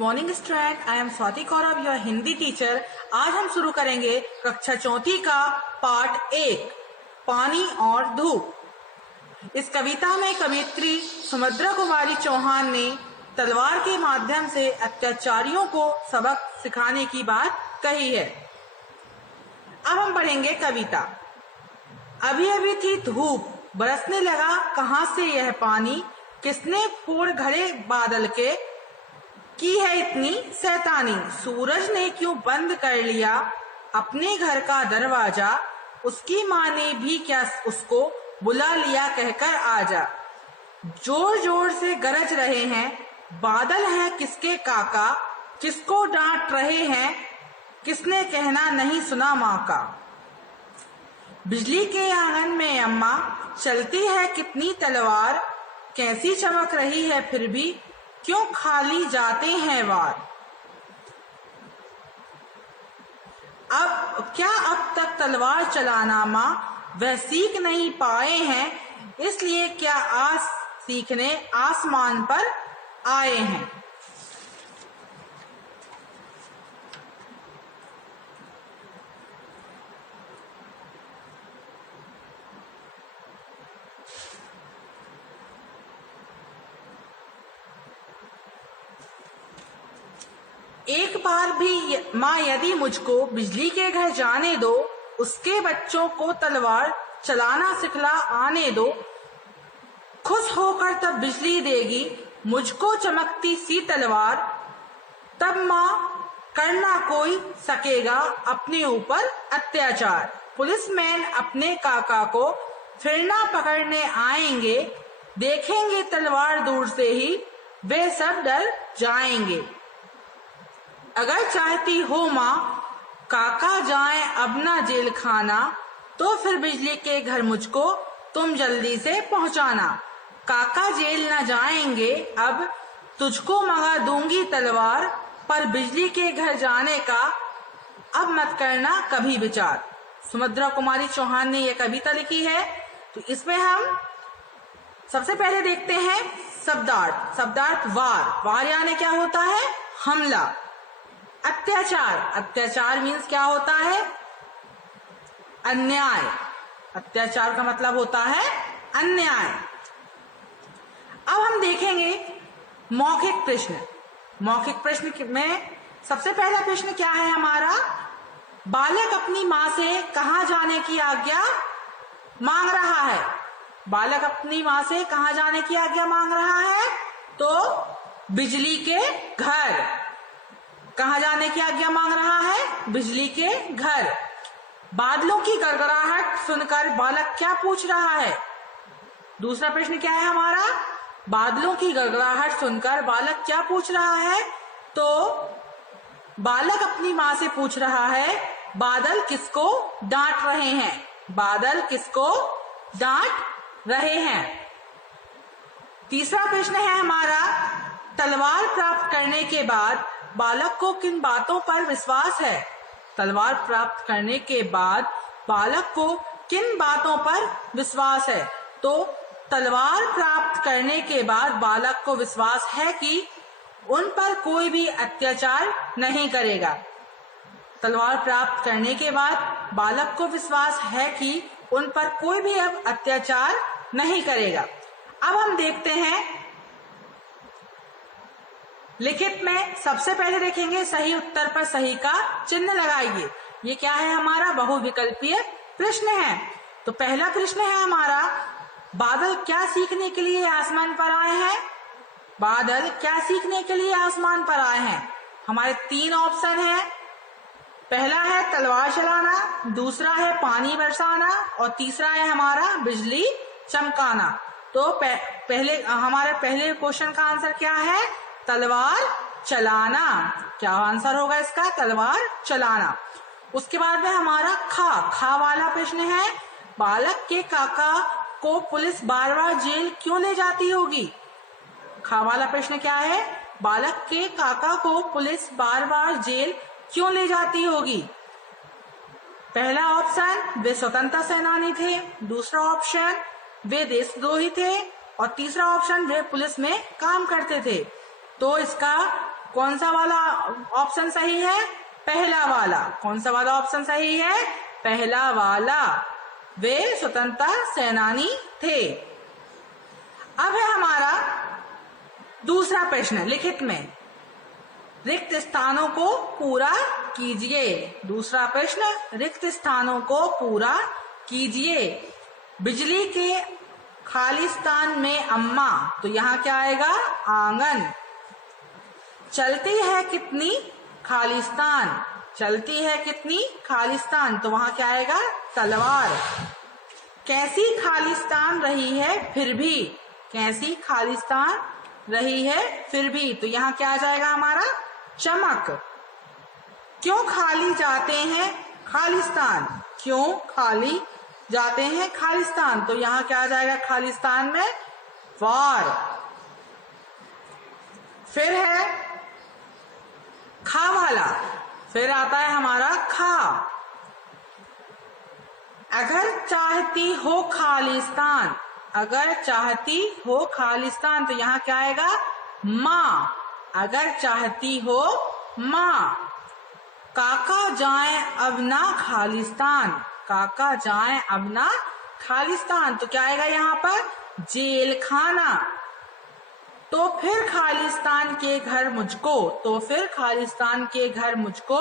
Morning student, I am Swati Kaurav, your Hindi teacher. आज हम शुरू करेंगे कक्षा चौथी का पार्ट 1, पानी और धूप। इस कविता में कवयित्री सुमित्रा कुमारी चौहान ने तलवार के माध्यम से अत्याचारियों को सबक सिखाने की बात कही है। अब हम पढ़ेंगे कविता। अभी अभी थी धूप, बरसने लगा कहाँ से यह पानी, किसने फोड़ घड़े बादल के, की है इतनी शैतानी। सूरज ने क्यों बंद कर लिया अपने घर का दरवाजा, उसकी माँ ने भी क्या उसको बुला लिया कहकर आजा। जोर जोर से गरज रहे हैं बादल हैं किसके काका, किसको डांट रहे हैं किसने कहना नहीं सुना माँ का। बिजली के आंगन में अम्मा चलती है कितनी तलवार, कैसी चमक रही है फिर भी क्यों खाली जाते हैं वार। अब तक तलवार चलाना माँ वह सीख नहीं पाए हैं, इसलिए क्या आज सीखने आसमान पर आए हैं। एक बार भी माँ यदि मुझको बिजली के घर जाने दो, उसके बच्चों को तलवार चलाना सिखला आने दो। खुश होकर तब बिजली देगी मुझको चमकती सी तलवार, तब माँ करना कोई सकेगा अपने ऊपर अत्याचार। पुलिसमैन अपने काका को फिर ना पकड़ने आएंगे, देखेंगे तलवार दूर से ही वे सब डर जाएंगे। अगर चाहती हो माँ काका जाए अब ना जेल खाना, तो फिर बिजली के घर मुझको तुम जल्दी से पहुंचाना। काका जेल न जाएंगे अब तुझको मंगा दूंगी तलवार, पर बिजली के घर जाने का अब मत करना कभी विचार। सुमित्रा कुमारी चौहान ने यह कविता लिखी है। तो इसमें हम सबसे पहले देखते हैं शब्दार्थ। शब्दार्थ वार यानी क्या होता है, हमला। अत्याचार मीन्स क्या होता है, अन्याय। अत्याचार का मतलब होता है अन्याय। अब हम देखेंगे मौखिक प्रश्न। मौखिक प्रश्न में सबसे पहला प्रश्न क्या है हमारा, बालक अपनी माँ से कहाँ जाने की आज्ञा मांग रहा है। बालक अपनी माँ से कहाँ जाने की आज्ञा मांग रहा है, तो बिजली के घर। कहाँ जाने की आज्ञा मांग रहा है, बिजली के घर। बादलों की गड़गड़ाहट सुनकर बालक क्या पूछ रहा है। दूसरा प्रश्न क्या है हमारा, बादलों की गड़गड़ाहट सुनकर बालक क्या पूछ रहा है, तो बालक अपनी माँ से पूछ रहा है बादल किसको डांट रहे हैं। बादल किसको डांट रहे हैं। तीसरा प्रश्न है हमारा, तलवार प्राप्त करने के बाद बालक को किन बातों पर विश्वास है। तलवार प्राप्त करने के बाद बालक को किन बातों पर विश्वास है, तो तलवार प्राप्त करने के बाद बालक को विश्वास है कि उन पर कोई भी अत्याचार नहीं करेगा। तलवार प्राप्त करने के बाद बालक को विश्वास है कि उन पर कोई भी अब अत्याचार नहीं करेगा। अब हम देखते हैं लिखित में। सबसे पहले देखेंगे सही उत्तर पर सही का चिन्ह लगाइए। ये क्या है हमारा, बहुविकल्पीय प्रश्न है। तो पहला प्रश्न है हमारा, बादल क्या सीखने के लिए आसमान पर आए हैं। बादल क्या सीखने के लिए आसमान पर आए हैं। हमारे 3 ऑप्शन है। पहला है तलवार चलाना, दूसरा है पानी बरसाना और तीसरा है हमारा बिजली चमकाना। तो हमारे पहले क्वेश्चन का आंसर क्या है, तलवार चलाना। क्या आंसर होगा इसका, तलवार चलाना। उसके बाद में हमारा खा वाला प्रश्न है, बालक के काका को पुलिस बार बार जेल क्यों ले जाती होगी। खा वाला प्रश्न क्या है, बालक के काका को पुलिस बार बार जेल क्यों ले जाती होगी। पहला ऑप्शन वे स्वतंत्रता सेनानी थे, दूसरा ऑप्शन वे देशद्रोही थे और तीसरा ऑप्शन वे पुलिस में काम करते थे। तो इसका कौन सा वाला ऑप्शन सही है? पहला वाला। कौन सा वाला ऑप्शन सही है? पहला वाला। वे स्वतंत्रता सेनानी थे। अब है हमारा दूसरा प्रश्न लिखित में, रिक्त स्थानों को पूरा कीजिए। दूसरा प्रश्न, रिक्त स्थानों को पूरा कीजिए। बिजली के खालिस्तान में अम्मा, तो यहाँ क्या आएगा? आंगन। चलती है कितनी खालिस्तान, चलती है कितनी खालिस्तान, तो वहां क्या आएगा? तलवार। कैसी खालिस्तान रही है फिर भी, कैसी खालिस्तान रही है फिर भी, तो यहाँ क्या आ जाएगा हमारा? चमक। क्यों खाली जाते हैं खालिस्तान, क्यों खाली जाते हैं खालिस्तान, तो यहाँ क्या आ जाएगा खालिस्तान में? वार। फिर है खा वाला, फिर आता है हमारा खा। अगर चाहती हो खालिस्तान, अगर चाहती हो खालिस्तान, तो यहाँ क्या आएगा? माँ। अगर चाहती हो माँ। काका जाए अब ना खालिस्तान, काका जाए अब ना खालिस्तान, तो क्या आएगा यहाँ पर? जेल खाना। तो फिर खालिस्तान के घर मुझको, तो फिर खालिस्तान के घर मुझको,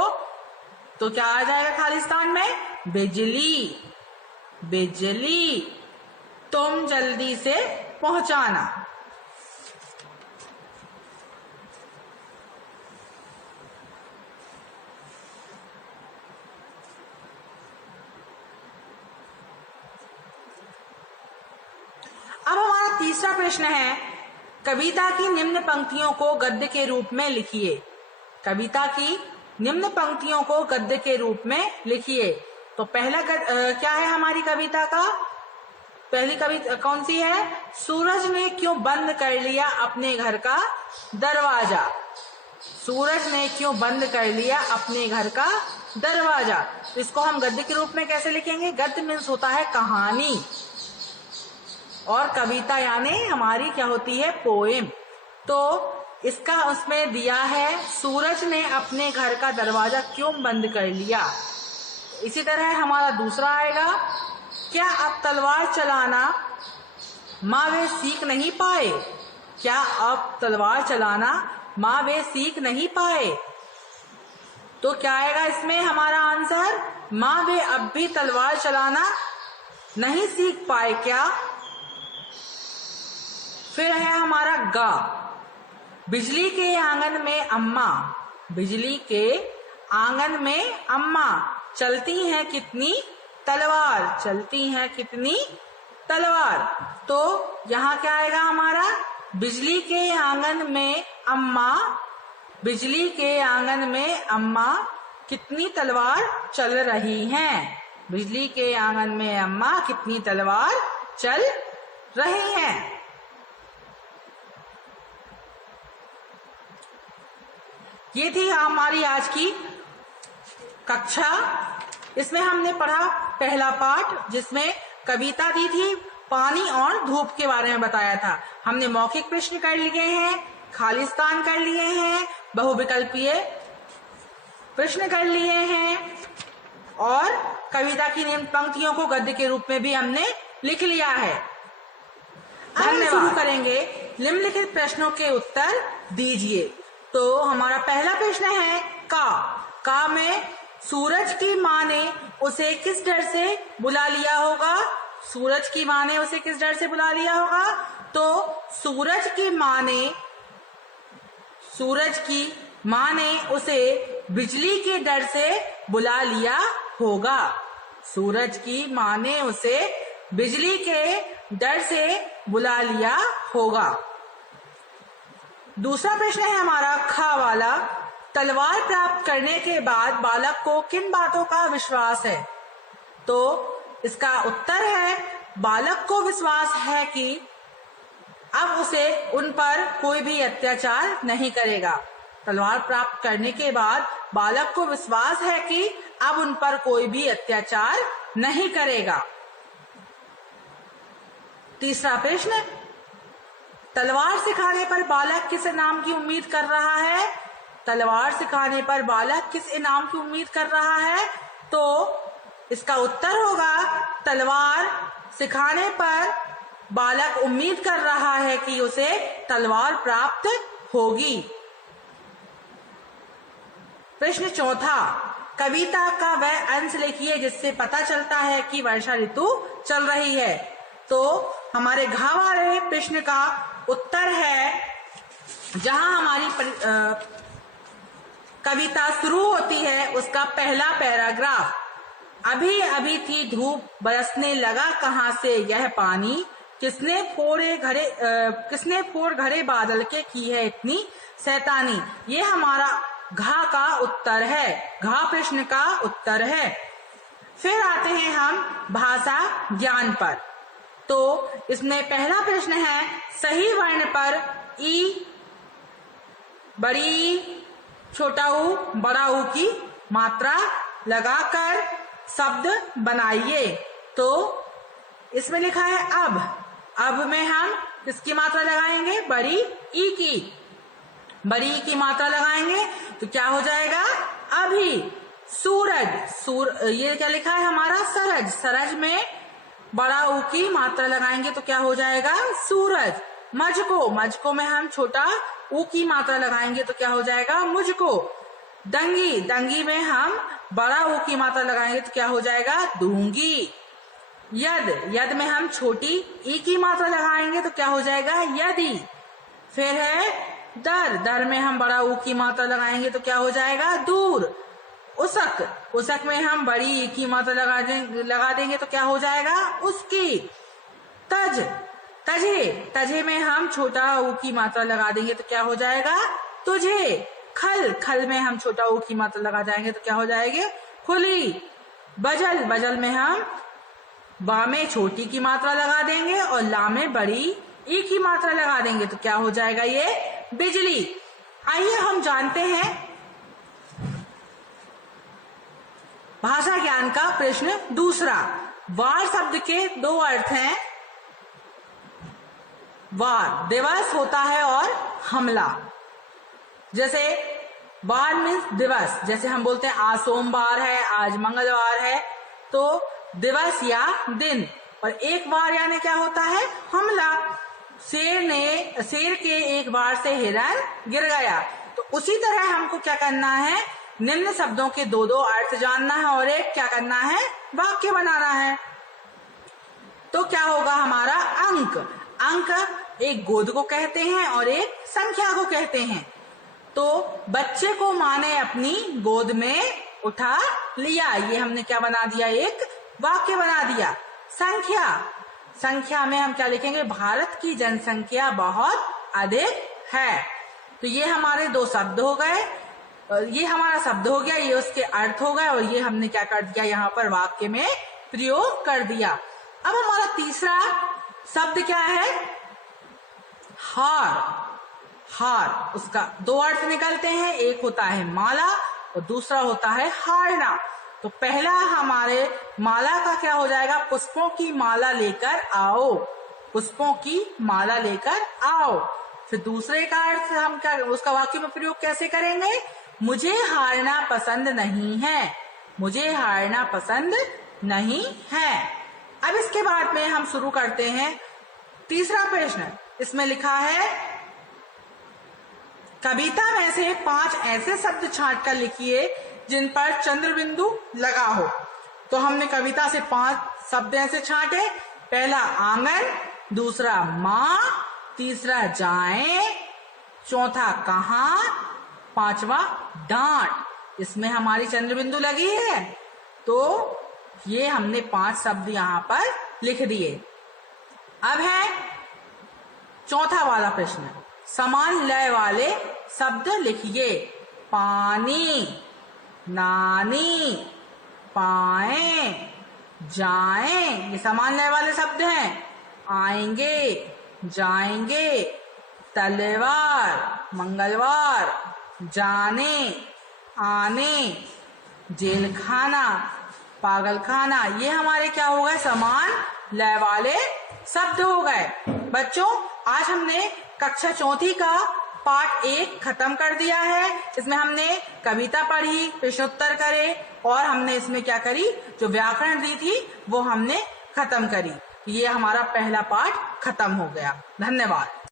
तो क्या आ जाएगा खालिस्तान में? बिजली। बिजली। तुम जल्दी से पहुंचाना। अब हमारा तीसरा प्रश्न है, कविता की निम्न पंक्तियों को गद्य के रूप में लिखिए। कविता की निम्न पंक्तियों को गद्य के रूप में लिखिए। तो पहला क्या है हमारी कविता का? पहली कविता कौन सी है? सूरज ने क्यों बंद कर लिया अपने घर का दरवाजा। सूरज ने क्यों बंद कर लिया अपने घर का दरवाजा। इसको हम गद्य के रूप में कैसे लिखेंगे? गद्य मीन्स होता है कहानी, और कविता यानी हमारी क्या होती है? पोएम। तो इसका उसमें दिया है, सूरज ने अपने घर का दरवाजा क्यों बंद कर लिया। इसी तरह हमारा दूसरा आएगा, क्या अब तलवार चलाना माँ वे सीख नहीं पाए। क्या अब तलवार चलाना माँ वे सीख नहीं पाए, तो क्या आएगा इसमें हमारा आंसर? माँ वे अब भी तलवार चलाना नहीं सीख पाए क्या। फिर है हमारा गा, बिजली के आंगन में अम्मा, बिजली के आंगन में अम्मा चलती हैं कितनी तलवार, चलती हैं कितनी तलवार। तो यहाँ क्या आएगा हमारा? बिजली के आंगन में अम्मा, बिजली के आंगन में अम्मा कितनी तलवार चल रही हैं। बिजली के आंगन में अम्मा कितनी तलवार चल रही हैं। ये थी हमारी आज की कक्षा। इसमें हमने पढ़ा पहला पाठ, जिसमें कविता दी थी, पानी और धूप के बारे में बताया था। हमने मौखिक प्रश्न कर लिए हैं, खालिस्तान कर लिए हैं, बहुविकल्पीय प्रश्न कर लिए हैं, और कविता की निम्न पंक्तियों को गद्य के रूप में भी हमने लिख लिया है। हम शुरू करेंगे निम्नलिखित प्रश्नों के उत्तर दीजिए। तो हमारा पहला प्रश्न है का में सूरज की माँ ने उसे किस डर से बुला लिया होगा। सूरज की माँ ने उसे किस डर से बुला लिया होगा। तो सूरज की माँ ने उसे बिजली के डर से बुला लिया होगा। सूरज की माँ ने उसे बिजली के डर से बुला लिया होगा। दूसरा प्रश्न है हमारा खा वाला, तलवार प्राप्त करने के बाद बालक को किन बातों का विश्वास है। तो इसका उत्तर है, बालक को विश्वास है कि अब उसे उन पर कोई भी अत्याचार नहीं करेगा। तलवार प्राप्त करने के बाद बालक को विश्वास है कि अब उन पर कोई भी अत्याचार नहीं करेगा। तीसरा प्रश्न, तलवार सिखाने पर बालक किस नाम की उम्मीद कर रहा है। तलवार सिखाने पर बालक किस इनाम की उम्मीद कर रहा है? तो इसका उत्तर होगा तलवार सिखाने पर बालक उम्मीद कर रहा है कि उसे तलवार प्राप्त होगी। प्रश्न चौथा, कविता का वह अंश लिखिए जिससे पता चलता है कि वर्षा ऋतु चल रही है। तो हमारे घ वाले प्रश्न का उत्तर है, जहां हमारी कविता शुरू होती है उसका पहला पैराग्राफ, अभी अभी थी धूप बरसने लगा कहां से यह पानी, किसने फोड़ घरे बादल के की है इतनी शैतानी। ये हमारा घा का उत्तर है, घा प्रश्न का उत्तर है। फिर आते हैं हम भाषा ज्ञान पर। तो इसमें पहला प्रश्न है, सही वर्ण पर ई, बड़ी ई, छोटा ऊ, बड़ा ऊ की मात्रा लगाकर शब्द बनाइए। तो इसमें लिखा है अब में हम किसकी मात्रा लगाएंगे? बड़ी ई की। बड़ी ई की मात्रा लगाएंगे तो क्या हो जाएगा? अभी। सूरज, ये क्या लिखा है हमारा? सरज। सरज में बड़ा ऊ की मात्रा लगाएंगे तो क्या हो जाएगा? सूरज। मझको में हम छोटा ऊ की मात्रा लगाएंगे तो क्या हो जाएगा? मुझको। दंगी में हम बड़ा ऊ की मात्रा लगाएंगे तो क्या हो जाएगा? दूंगी। यद में हम छोटी ई की मात्रा लगाएंगे तो क्या हो जाएगा? यदि। फिर है दर में हम बड़ा ऊ की मात्रा लगाएंगे तो क्या हो जाएगा? दूर। उसक में हम बड़ी ई की मात्रा लगा देंगे तो क्या हो जाएगा? उसकी। तजे में हम छोटा ऊ की मात्रा लगा देंगे तो क्या हो जाएगा? तुझे। खल में हम छोटा ऊ की मात्रा लगा जाएंगे तो क्या हो जाएगी? खुली। बजल में हम बा में छोटी की मात्रा लगा देंगे और ला में बड़ी ई की मात्रा लगा देंगे तो क्या हो जाएगा? ये बिजली। आइए हम जानते हैं भाषा ज्ञान का प्रश्न दूसरा। वार शब्द के दो अर्थ हैं। वार दिवस होता है और हमला। जैसे वार मीन्स दिवस, जैसे हम बोलते हैं आज सोमवार है, आज मंगलवार है, तो दिवस या दिन। और एक वार यानी क्या होता है? हमला। शेर के एक वार से हिरन गिर गया। तो उसी तरह हमको क्या करना है? निम्न शब्दों के दो अर्थ जानना है और एक क्या करना है? वाक्य बनाना है। तो क्या होगा हमारा? अंक एक गोद को कहते हैं और एक संख्या को कहते हैं। तो बच्चे को माँ ने अपनी गोद में उठा लिया, ये हमने क्या बना दिया? एक वाक्य बना दिया। संख्या में हम क्या लिखेंगे? भारत की जनसंख्या बहुत अधिक है। तो ये हमारे दो शब्द हो गए, ये हमारा शब्द हो गया, ये उसके अर्थ हो गए और ये हमने क्या कर दिया? यहाँ पर वाक्य में प्रयोग कर दिया। अब हमारा तीसरा शब्द क्या है? हार। उसका दो अर्थ निकलते हैं, एक होता है माला और दूसरा होता है हारना। तो पहला हमारे माला का क्या हो जाएगा? पुष्पों की माला लेकर आओ। पुष्पों की माला लेकर आओ। फिर दूसरे का अर्थ हम क्या उसका वाक्य में प्रयोग कैसे करेंगे? मुझे हारना पसंद नहीं है। मुझे हारना पसंद नहीं है। अब इसके बाद में हम शुरू करते हैं तीसरा प्रश्न। इसमें लिखा है, कविता में से 5 ऐसे शब्द छांट कर लिखिए जिन पर चंद्र बिंदु लगा हो। तो हमने कविता से 5 शब्द ऐसे छांटे। पहला आंगन, दूसरा माँ, तीसरा जाए, चौथा कहाँ, पांचवा डांट। इसमें हमारी चंद्र बिंदु लगी है तो ये हमने 5 शब्द यहाँ पर लिख दिए। अब है चौथा वाला प्रश्न, समान लय वाले शब्द लिखिए। पानी, नानी, पाए, जाएं, ये समान लय वाले शब्द हैं। आएंगे, जाएंगे, तलवार, मंगलवार, जाने, आने, जेल खाना, पागल खाना, ये हमारे क्या हो गए? समान लय वाले शब्द हो गए। बच्चों, आज हमने कक्षा 4 का पार्ट 1 खत्म कर दिया है। इसमें हमने कविता पढ़ी, प्रश्नोत्तर करे और हमने इसमें क्या करी, जो व्याकरण दी थी वो हमने खत्म करी। ये हमारा पहला पार्ट खत्म हो गया। धन्यवाद।